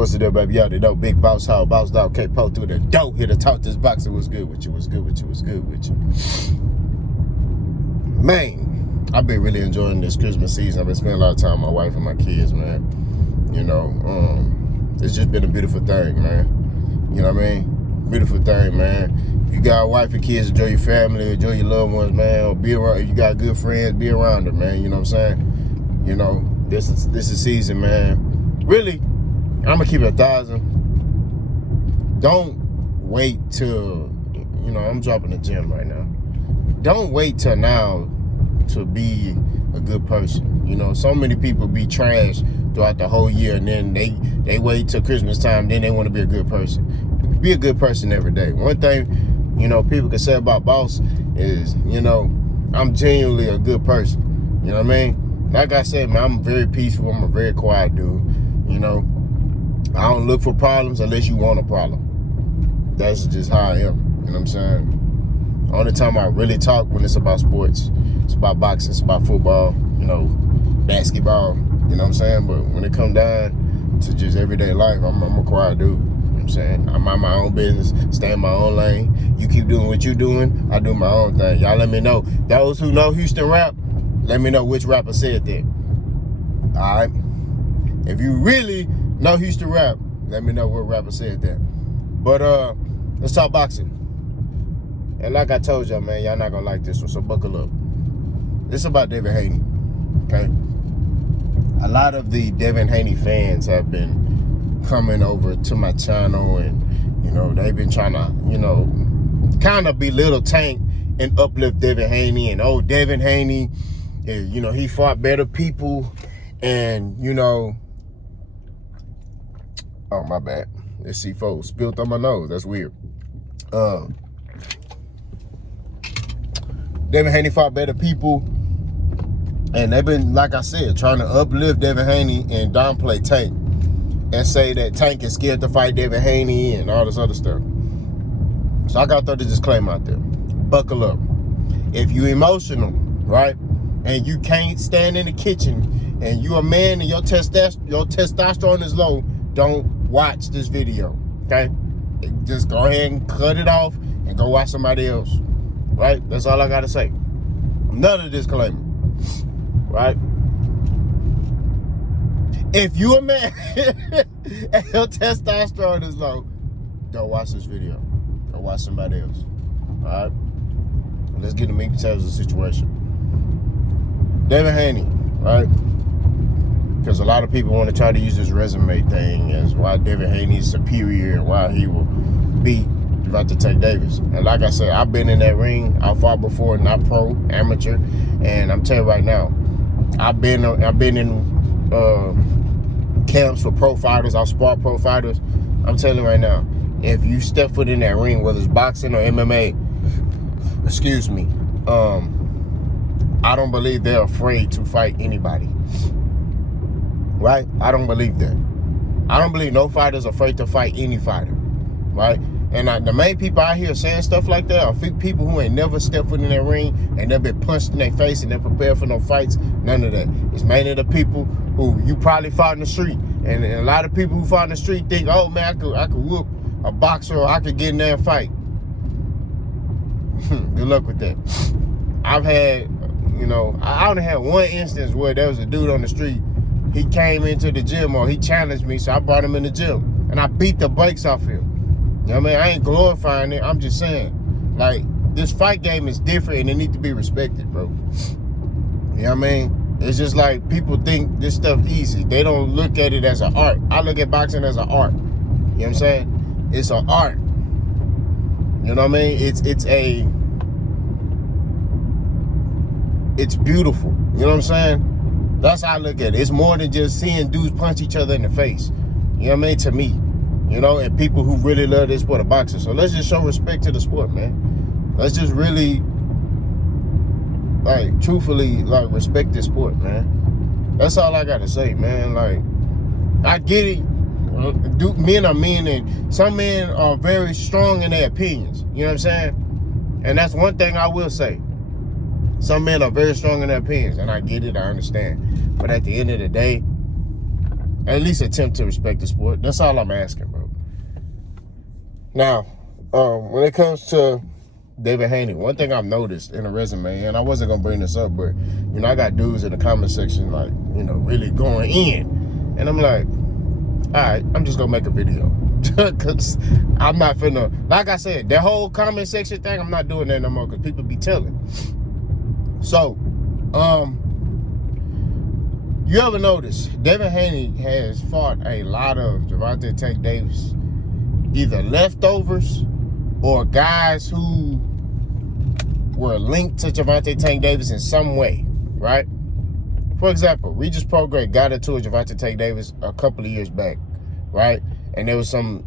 What's the deal, baby? Y'all know Big Boss Hall, Boss Dog, K-Po through the dope here to talk this boxing. What's good with you? What's good with you? What's good with you? Man, I've been really enjoying this Christmas season. I've been spending a lot of time with my wife and my kids, man. You know, it's just been a beautiful thing, man. You know what I mean? Beautiful thing, man. If you got a wife and kids, enjoy your family, enjoy your loved ones, man. Or be around. If you got good friends, be around them, man. You know what I'm saying? You know, this is season, man. Really, I'm gonna keep it 1,000. Don't wait till, you know, I'm dropping the gym right now. Don't wait till now to be a good person. You know, so many people be trash throughout the whole year, and then they wait till Christmas time, then they want to be a good person. Be a good person every day. One thing, you know, people can say about Boss is, you know, I'm genuinely a good person. You know what I mean? Like I said, man, I'm very peaceful. I'm a very quiet dude. You know, I don't look for problems unless you want a problem. That's just how I am. You know what I'm saying? Only time I really talk when it's about sports. It's about boxing, it's about football, you know, basketball, you know what I'm saying? But when it comes down to just everyday life, I'm a quiet dude. You know what I'm saying? I mind my own business, stay in my own lane. You keep doing what you're doing, I do my own thing. Y'all let me know. Those who know Houston rap, let me know which rapper said that. All right? If you really know Houston rap, let me know what rapper said that. But let's talk boxing. And like I told y'all, man, y'all not gonna like this one, so buckle up. This is about Devin Haney, okay? A lot of the Devin Haney fans have been coming over to my channel, and, you know, they've been trying to, you know, kind of belittle Tank and uplift Devin Haney. And, oh, Devin Haney, you know, he fought better people. And, you know, oh, my bad. Let's see, folks, spilled on my nose. That's weird. Devin Haney fought better people. And they've been, like I said, trying to uplift Devin Haney and downplay Tank and say that Tank is scared to fight Devin Haney and all this other stuff. So I got to throw this disclaimer out there. Buckle up. If you emotional, right, and you can't stand in the kitchen and you a man and your testosterone is low, don't watch this video, okay? Just go ahead and cut it off and go watch somebody else, right? That's all I got to say. Another disclaimer. Right? If you a man and your testosterone is low, don't watch this video. Go watch somebody else. Alright? Let's get the meat and potatoes of the situation. Devin Haney, right? Because a lot of people want to try to use this resume thing as why Devin Haney is superior and why he will beat Tank Davis. And like I said, I've been in that ring. I fought before, not pro, amateur. And I'm telling you right now, I've been in camps for pro fighters. I've sparred pro fighters. I'm telling you right now, if you step foot in that ring, whether it's boxing or MMA, excuse me, I don't believe they're afraid to fight anybody. Right? I don't believe that. I don't believe no fighter's afraid to fight any fighter. Right? And the main people out here saying stuff like that are people who ain't never stepped foot in that ring and they've been punched in their face and they're prepared for no fights. None of that. It's mainly the people who you probably fought in the street. And a lot of people who fought in the street think, oh man, I could whoop a boxer or I could get in there and fight. Good luck with that. I've had, you know, I only had one instance where there was a dude on the street. He came into the gym or he challenged me, so I brought him in the gym and I beat the brakes off him. You know what I mean? I ain't glorifying it. I'm just saying, like, this fight game is different and it needs to be respected, bro. You know what I mean? It's just like people think this stuff easy. They don't look at it as an art. I look at boxing as an art. You know what I'm saying? It's an art. You know what I mean? It's beautiful. You know what I'm saying? That's how I look at it. It's more than just seeing dudes punch each other in the face. You know what I mean? To me. You know, and people who really love this sport of boxing. So let's just show respect to the sport, man. Let's just really, like, truthfully, like, respect this sport, man. That's all I gotta say, man. Like, I get it. Men are men, and some men are very strong in their opinions. You know what I'm saying? And that's one thing I will say. Some men are very strong in their opinions, and I get it, I understand. But at the end of the day, At least attempt to respect the sport. That's all I'm asking, bro. Now, when it comes to Devin Haney, one thing I've noticed in a resume, and I wasn't gonna bring this up, but I got dudes in the comment section like, really going in, and I'm like, all right, I'm just gonna make a video, cause I'm not finna, like I said, that whole comment section thing, I'm not doing that no more, cause people be telling. So, you ever notice Devin Haney has fought a lot of Gervonta Tank Davis, either leftovers or guys who were linked to Gervonta Tank Davis in some way, right? For example, Regis Prograis got into a Gervonta Tank Davis a couple of years back, right? And there was some,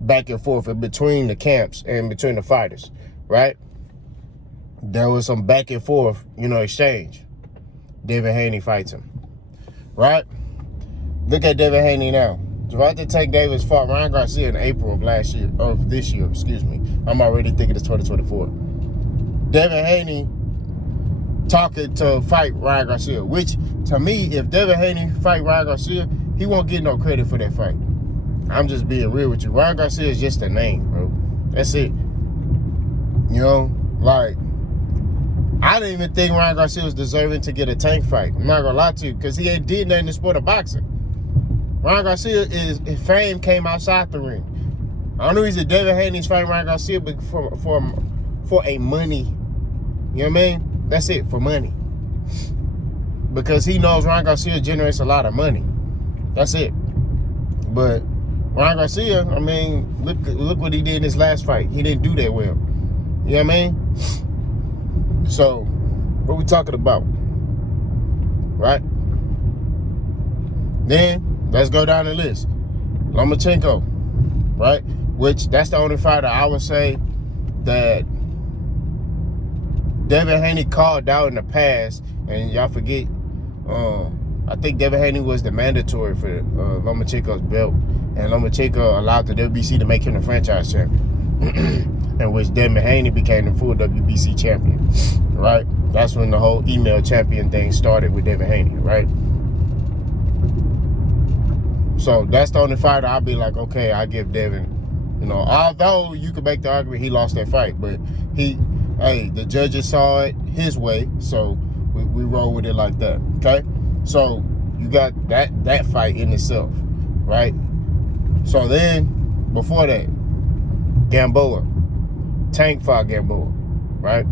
back and forth in between the camps and between the fighters, right? There was some back and forth, exchange. Devin Haney fights him, right? Look at Devin Haney now. Gervonta Tank Davis fought Ryan Garcia in April of this year, excuse me. I'm already thinking it's 2024. Devin Haney talking to fight Ryan Garcia, which to me, if Devin Haney fight Ryan Garcia, he won't get no credit for that fight. I'm just being real with you. Ryan Garcia is just a name, bro. That's it. Like, I didn't even think Ryan Garcia was deserving to get a Tank fight. I'm not gonna lie to you, because he ain't did nothing in the sport of boxing. Ryan Garcia, his fame came outside the ring. I don't know he's a Devin Haney's fighting Ryan Garcia, but for a money. You know what I mean? That's it, for money. Because he knows Ryan Garcia generates a lot of money. That's it. But Ryan Garcia, I mean, look what he did in his last fight. He didn't do that well. You know what I mean? So, what we talking about? Right? Then, let's go down the list. Lomachenko, right? Which, that's the only fighter I would say that Devin Haney called out in the past, and y'all forget, I think Devin Haney was the mandatory for Lomachenko's belt, and Lomachenko allowed the WBC to make him the franchise champion, in which Devin Haney became the full WBC champion, right? That's when the whole email champion thing started with Devin Haney, right? So that's the only fighter I'll be like, okay, I give Devin, although you could make the argument he lost that fight, but the judges saw it his way, so we roll with it like that, okay? So you got that fight in itself, right? So then, before that, Gamboa. Tank fought Gamboa, right?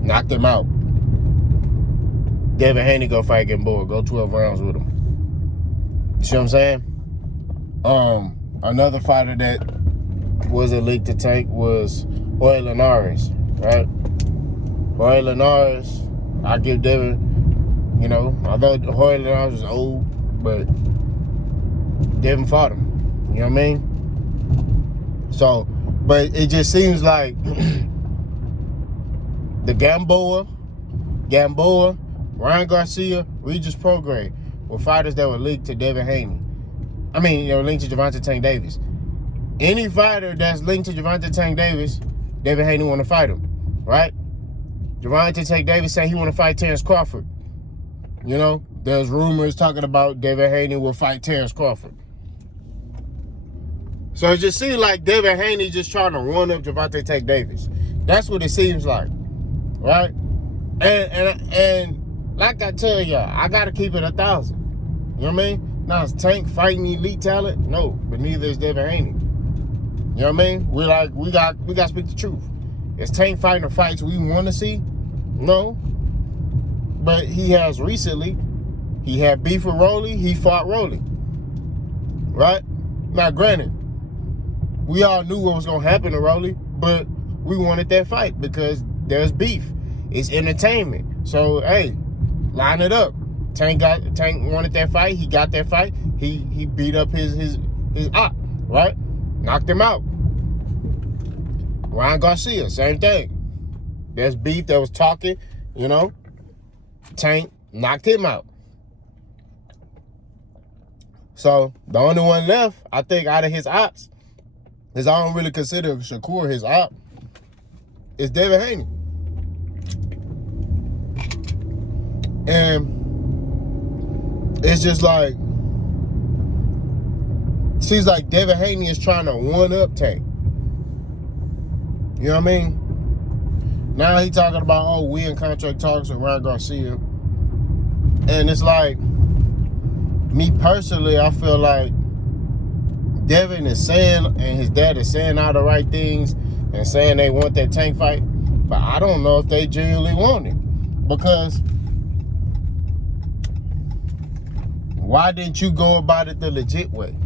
Knocked him out. Devin Haney go fight Gamboa, go 12 rounds with him. You see what I'm saying? Another fighter that was a link to Tank was Jorge Linares, right? Jorge Linares, I give Devin, although Jorge Linares was old, but Devin fought him. You know what I mean? So, but it just seems like the Gamboa, Ryan Garcia, Regis Prograis were fighters that were linked to Devin Haney. I mean, linked to Gervonta Tank Davis. Any fighter that's linked to Gervonta Tank Davis, Devin Haney want to fight him, right? Gervonta Tank Davis said he want to fight Terrence Crawford. There's rumors talking about Devin Haney will fight Terrence Crawford. So it just seems like Devin Haney just trying to run up Gervonta Tank Davis. That's what it seems like, right? And like I tell y'all, I gotta keep it 1,000. You know what I mean? Now is Tank fighting elite talent? No, but neither is Devin Haney. You know what I mean? We got to speak the truth. Is Tank fighting the fights we want to see? No. But he has recently. He had beef with Rolly. He fought Rolly. Right? Now, granted, we all knew what was going to happen to Rolly, but we wanted that fight because there's beef. It's entertainment. So, hey, line it up. Tank wanted that fight. He got that fight. He beat up his op, right? Knocked him out. Ryan Garcia, same thing. There's beef that was talking, Tank knocked him out. So the only one left, I think, out of his ops, is I don't really consider Shakur his op, is Devin Haney. And it's just like, seems like Devin Haney is trying to one-up Tank. You know what I mean? Now he talking about, oh, we in contract talks with Ryan Garcia. And it's like, me personally, I feel like Devin is saying, and his dad is saying all the right things and saying they want that Tank fight. But I don't know if they genuinely want it. Because why didn't you go about it the legit way?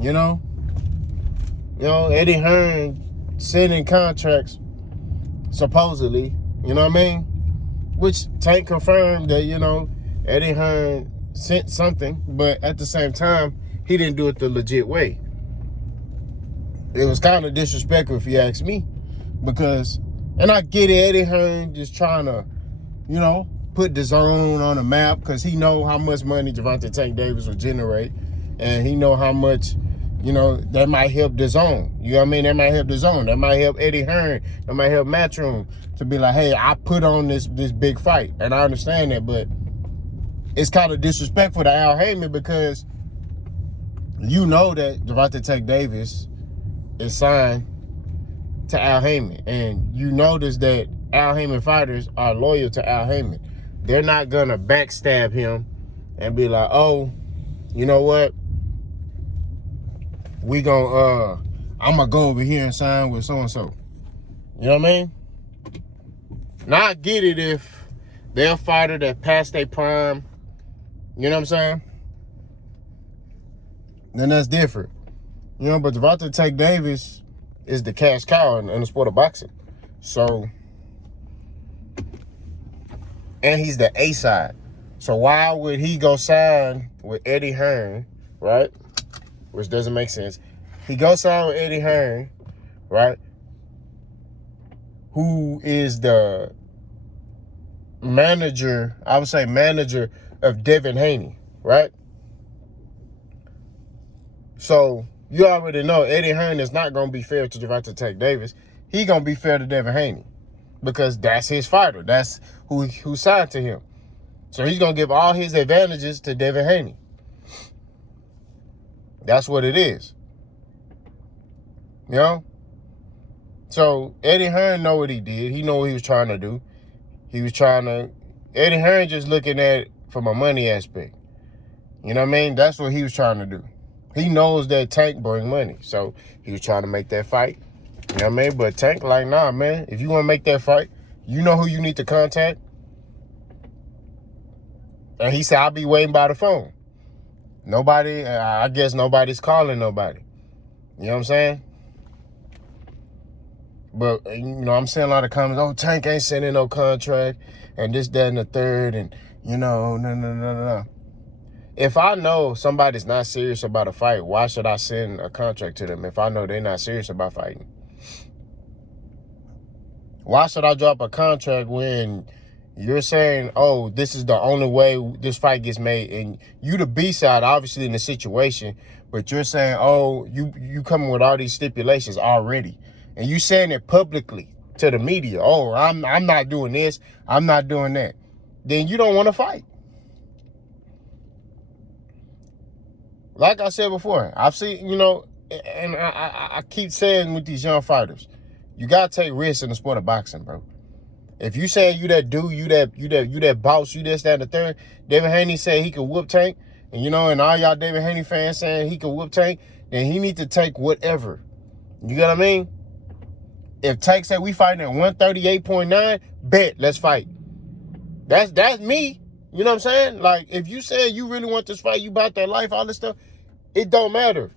You know, Eddie Hearn sending contracts, supposedly, you know what I mean? Which Tank confirmed that, Eddie Hearn sent something, but at the same time, he didn't do it the legit way. It was kind of disrespectful if you ask me, because, and I get it, Eddie Hearn just trying to, put the zone on the map, because he know how much money Gervonta Tank Davis will generate, and he know how much, that might help the zone. You know what I mean? That might help the zone. That might help Eddie Hearn. That might help Matchroom to be like, hey, I put on this big fight. And I understand that, but it's kind of disrespectful to Al Heyman, because you know that Gervonta Tank Davis is signed to Al Heyman. And you notice that Al Heyman fighters are loyal to Al Heyman. They're not going to backstab him and be like, oh, you know what? I'm going to go over here and sign with so-and-so. You know what I mean? Now I get it if they're a fighter that passed their prime, you know what I'm saying? Then that's different. But Gervonta Tank Davis is the cash cow in the sport of boxing. So, and he's the A side. So why would he go sign with Eddie Hearn, right? Which doesn't make sense. He goes sign with Eddie Hearn, right? Who is the manager, I would say manager of Devin Haney, right? So you already know Eddie Hearn is not going to be fair to Gervonta Tank Davis. He going to be fair to Devin Haney, because that's his fighter. That's who signed to him. So he's going to give all his advantages to Devin Haney. That's what it is. So Eddie Hearn know what he did. He know what he was trying to do. Eddie Hearn just looking at it from a money aspect. You know what I mean? That's what he was trying to do. He knows that Tank bring money. So he was trying to make that fight. You know what I mean? But Tank like, nah, man. If you want to make that fight, you know who you need to contact. And he said, I'll be waiting by the phone. I guess nobody's calling nobody. You know what I'm saying? But, I'm seeing a lot of comments, oh, Tank ain't sending no contract, and this, that, and the third, and, no. If I know somebody's not serious about a fight, why should I send a contract to them if I know they're not serious about fighting? Why should I drop a contract when you're saying, oh, this is the only way this fight gets made, and you the B side, obviously, in the situation, but you're saying, oh, you coming with all these stipulations already, and you saying it publicly to the media, oh, I'm not doing this, I'm not doing that, then you don't want to fight. Like I said before, I've seen, and I keep saying with these young fighters, you gotta take risks in the sport of boxing, bro. If you say you that dude, you that boss, you this, that, and the third, Devin Haney said he could whoop Tank, and all y'all Devin Haney fans saying he could whoop Tank, then he need to take whatever. You get what I mean? If Tank said we fighting at 138.9, bet, let's fight. That's me. You know what I'm saying? Like, if you say you really want this fight, you about that life, all this stuff, it don't matter.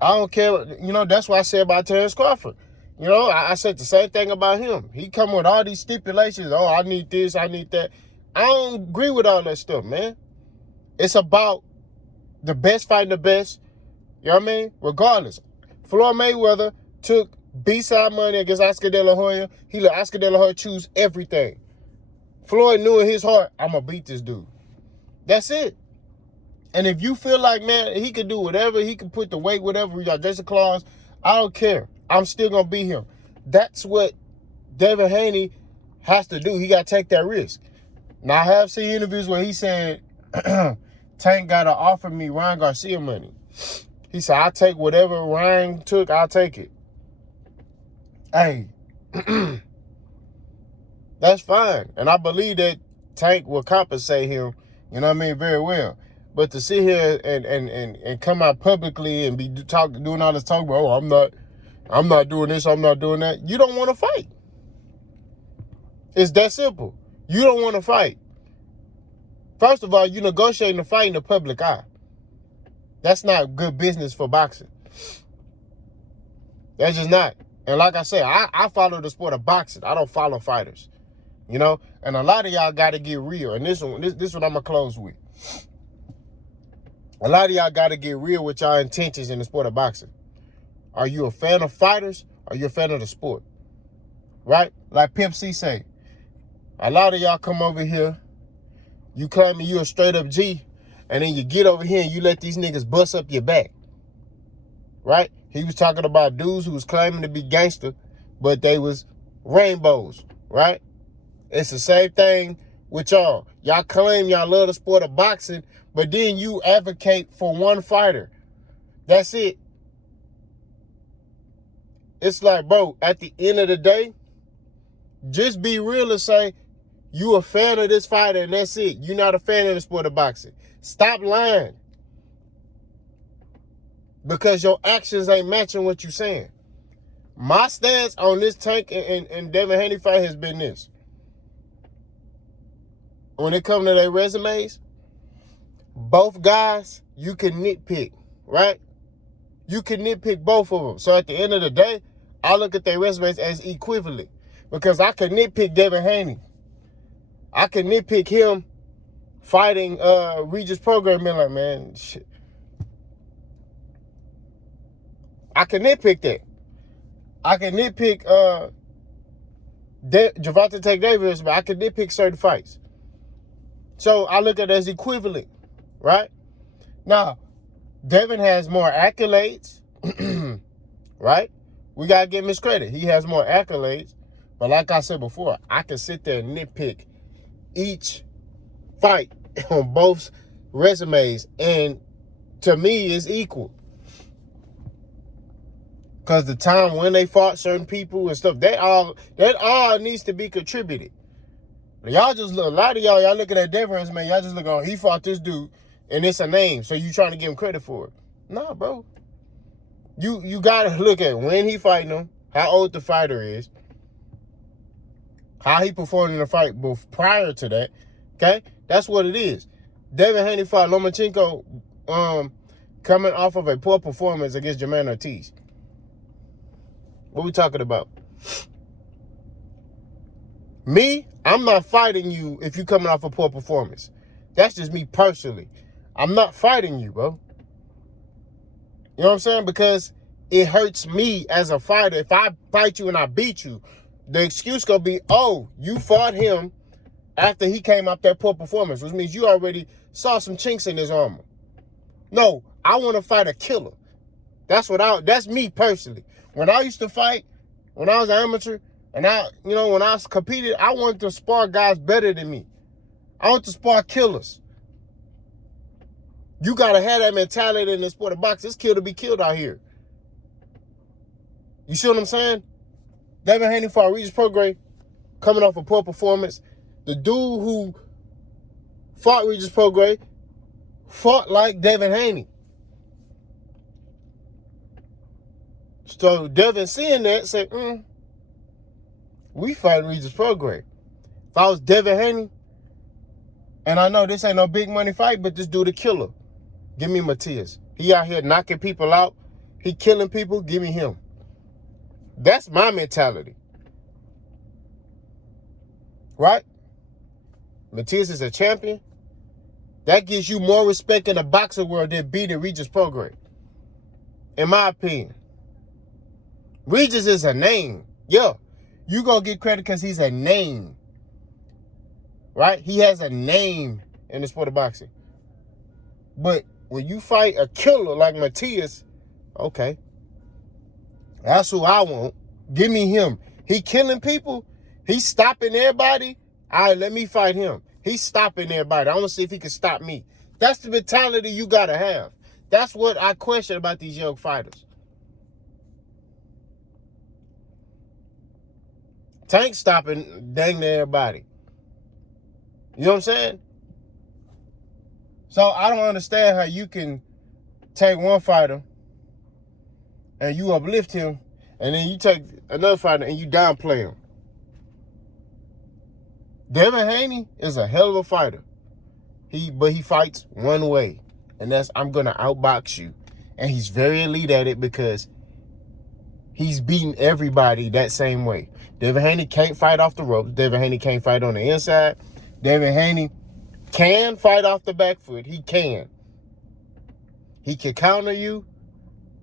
I don't care. That's what I said about Terrence Crawford. I said the same thing about him. He come with all these stipulations. Oh, I need this, I need that. I don't agree with all that stuff, man. It's about the best fighting the best. You know what I mean? Regardless. Floyd Mayweather took B-side money against Oscar De La Hoya. He let Oscar De La Hoya choose everything. Floyd knew in his heart, I'm going to beat this dude. That's it. And if you feel like, man, he could do whatever, he can put the weight, whatever, you got Jason Claus, I don't care. I'm still going to beat him. That's what Devin Haney has to do. He got to take that risk. Now, I have seen interviews where he said, Tank got to offer me Ryan Garcia money. He said, I'll take whatever Ryan took, I'll take it. Hey, that's fine. And I believe that Tank will compensate him, you know what I mean, very well. But to sit here and come out publicly and be doing all this talk about, oh, I'm not doing this, I'm not doing that. You don't want to fight. It's that simple. You don't want to fight. First of all, you negotiating a fight in the public eye. That's not good business for boxing. That's just not. And like I said, I follow the sport of boxing. I don't follow fighters. You know? And a lot of y'all got to get real. And this one I'm going to close with. A lot of y'all got to get real with y'all intentions in the sport of boxing. Are you a fan of fighters? Or are you a fan of the sport? Right? Like Pimp C say, a lot of y'all come over here, you claiming you a straight up G, and then you get over here and you let these niggas bust up your back. Right? He was talking about dudes who was claiming to be gangster, but they was rainbows. Right? It's the same thing with y'all. Y'all claim y'all love the sport of boxing, but then you advocate for one fighter. That's it. It's like, bro, at the end of the day, just be real and say, you a fan of this fighter and that's it. You're not a fan of the sport of boxing. Stop lying. Because your actions ain't matching what you're saying. My stance on this Tank and Devin Haney fight has been this. When it comes to their resumes, both guys, you can nitpick, right? You can nitpick both of them. So at the end of the day, I look at their resumes as equivalent. Because I can nitpick Devin Haney. I can nitpick him fighting Regis Program, being like, man, shit. I can nitpick that. I can nitpick Gervonta Tank Davis, but I can nitpick certain fights. So I look at it as equivalent, right? Now, Devin has more accolades, right? We got to give him his credit. He has more accolades. But like I said before, I can sit there and nitpick each fight on both resumes. And to me, it's equal. Because the time when they fought certain people and stuff, that all needs to be contributed. Y'all just look, a lot of y'all looking at Devin resume, y'all just look on, he fought this dude, and it's a name, so you trying to give him credit for it. Nah, bro. You got to look at when he fighting him, how old the fighter is, how he performed in the fight prior to that. Okay? That's what it is. Devin Haney fought Lomachenko coming off of a poor performance against Jermaine Ortiz. What we talking about? Me, I'm not fighting you if you coming off a poor performance. That's just me personally. I'm not fighting you, bro. You know what I'm saying? Because it hurts me as a fighter. If I fight you and I beat you, the excuse gonna be, oh, you fought him after he came off that poor performance, which means you already saw some chinks in his armor. No, I want to fight a killer. That's me personally. When I used to fight, when I was an amateur, and when I competed, I wanted to spar guys better than me. I want to spar killers. You gotta have that mentality in the sport of boxing. It's kill to be killed out here. You see what I'm saying? Devin Haney fought Regis Prograis, coming off a poor performance. The dude who fought Regis Prograis fought like Devin Haney. So Devin seeing that said, we fighting Regis Prograis. If I was Devin Haney, and I know this ain't no big money fight, but this dude a killer. Give me Matias. He out here knocking people out. He killing people. Give me him. That's my mentality. Right? Matias is a champion. That gives you more respect in the boxing world than beating Regis Prograis. In my opinion. Regis is a name. Yeah. You gonna get credit because he's a name. Right? He has a name in the sport of boxing. But when you fight a killer like Matias, okay. That's who I want. Give me him. He killing people. He's stopping everybody. All right, let me fight him. He's stopping everybody. I want to see if he can stop me. That's the mentality you got to have. That's what I question about these young fighters. Tank stopping dang near everybody. You know what I'm saying? So I don't understand how you can take one fighter and you uplift him, and then you take another fighter and you downplay him. Devin Haney is a hell of a fighter. But he fights one way, and that's I'm gonna outbox you. And he's very elite at it because he's beating everybody that same way. Devin Haney can't fight off the ropes. Devin Haney can't fight on the inside. Devin Haney can fight off the back foot. He can. He can counter you,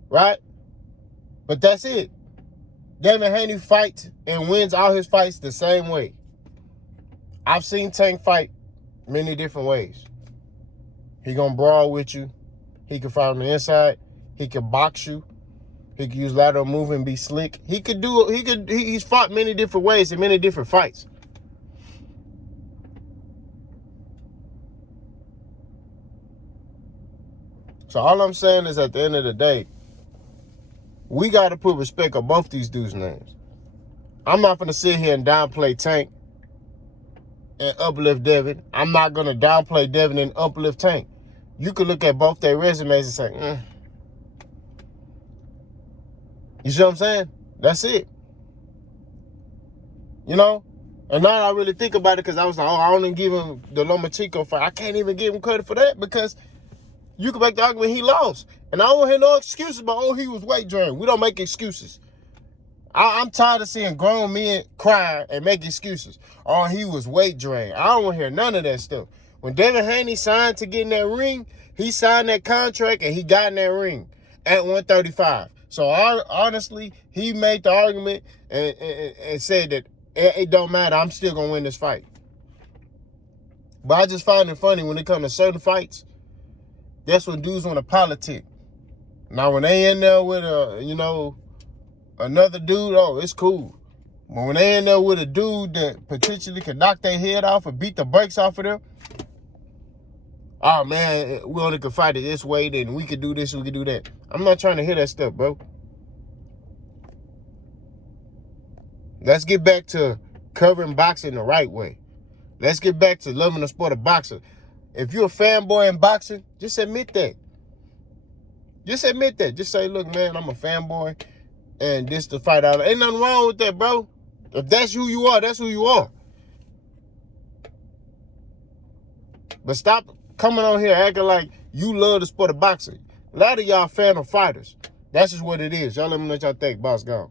right? But that's it. Devin Haney fights and wins all his fights the same way. I've seen Tank fight many different ways. He gonna brawl with you. He can fight on the inside. He can box you. He can use lateral movement and be slick. He's fought many different ways in many different fights. So all I'm saying is at the end of the day, we got to put respect on both these dudes' names. I'm not going to sit here and downplay Tank and uplift Devin. I'm not going to downplay Devin and uplift Tank. You could look at both their resumes and say, You see what I'm saying? That's it. You know? And now I really think about it because I was like, I don't even give him the Lomachenko fight. I can't even give him credit for that because you can make the argument he lost. And I don't hear no excuses about, he was weight drained. We don't make excuses. I'm tired of seeing grown men cry and make excuses. He was weight drained. I don't want to hear none of that stuff. When Devin Haney signed to get in that ring, he signed that contract and he got in that ring at 135. So honestly, he made the argument and said that it don't matter. I'm still going to win this fight. But I just find it funny when it comes to certain fights. That's when dudes want to politic. Now, when they in there with another dude, it's cool. But when they in there with a dude that potentially could knock their head off or beat the brakes off of them, oh man, we only could fight it this way, then we could do this, we could do that. I'm not trying to hear that stuff, bro. Let's get back to covering boxing the right way. Let's get back to loving the sport of boxing. If you're a fanboy in boxing, just admit that. Just admit that. Just say, look, man, I'm a fanboy, and this the fight out. Ain't nothing wrong with that, bro. If that's who you are, that's who you are. But stop coming on here acting like you love the sport of boxing. A lot of y'all fan of fighters. That's just what it is. Y'all let me know what y'all think. Boss gone.